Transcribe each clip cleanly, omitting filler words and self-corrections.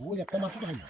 ওই একটা মাছ তো হয় না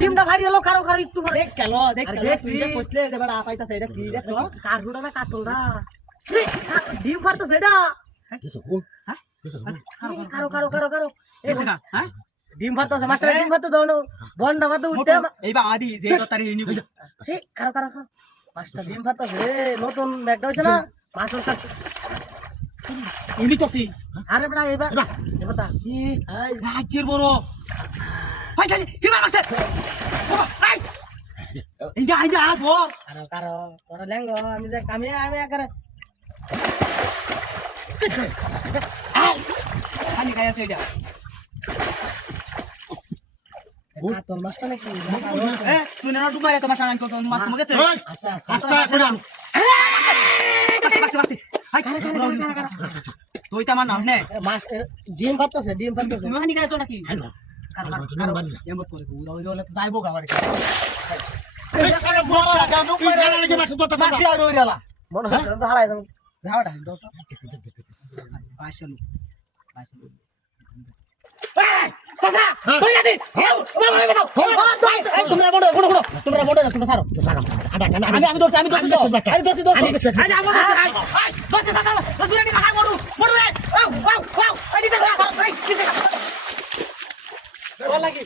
ডিমটা ভারী হলো কারো কারো একটু দেখ কেন দেখ কইলে দেবার আপাইতাছে এটা কি দেখছো কারুটা না কাতলটা ডিম ফারতেছে এটা কারো কারো কারো কারো হ্যাঁ ডিম ফারতেছে মাস্টার ডিম ফারতে দাও না বন্ডা মারতে উঠতে এইবা আদি যে তারি নিব ঠিক কারো কারো মাস্টার ডিম ফারতেছে নতুন ব্যাগটা হইছে না মাছের কাছে উনি তো সি আরে বড়া এবার এবারটা এই রাজ্যের বড় ভাই যাই হিবার মারছে ভাই ইন্দা ইন্দা আ বড় কারো কারো তোরা লেঙ্গো আমি যে আমি করে খালি খায়া সেইটা তোর মাস্টার নাকি এ তুই না ডুবারে তোমার সারান কত মাছ মগে গেছে আচ্ছা আচ্ছা আচ্ছা শুনাম বাস্তি হাই তুই তা মান না মাছ ডিম ফারতেছে তুমি হানি গায় তো নাকি এমত করে উড়া উড়া যাইবো গাওয়ারে এই সারা বড় লাগা ডুবারে লাগে মাছ তো মাছ আর ওইরালা মনে হয় তো হারাই দাও ধাওটা দোস পাইছলু এই সাসা ওই না দি বাবা বাবা তোমরা বড় তোমরা সারো আমি দোস আমি দোস আজ আমো দোস আই দোস সাসা দূরে নি ভাই বড় রে আই দিতে ভাই দিতে বল লাগি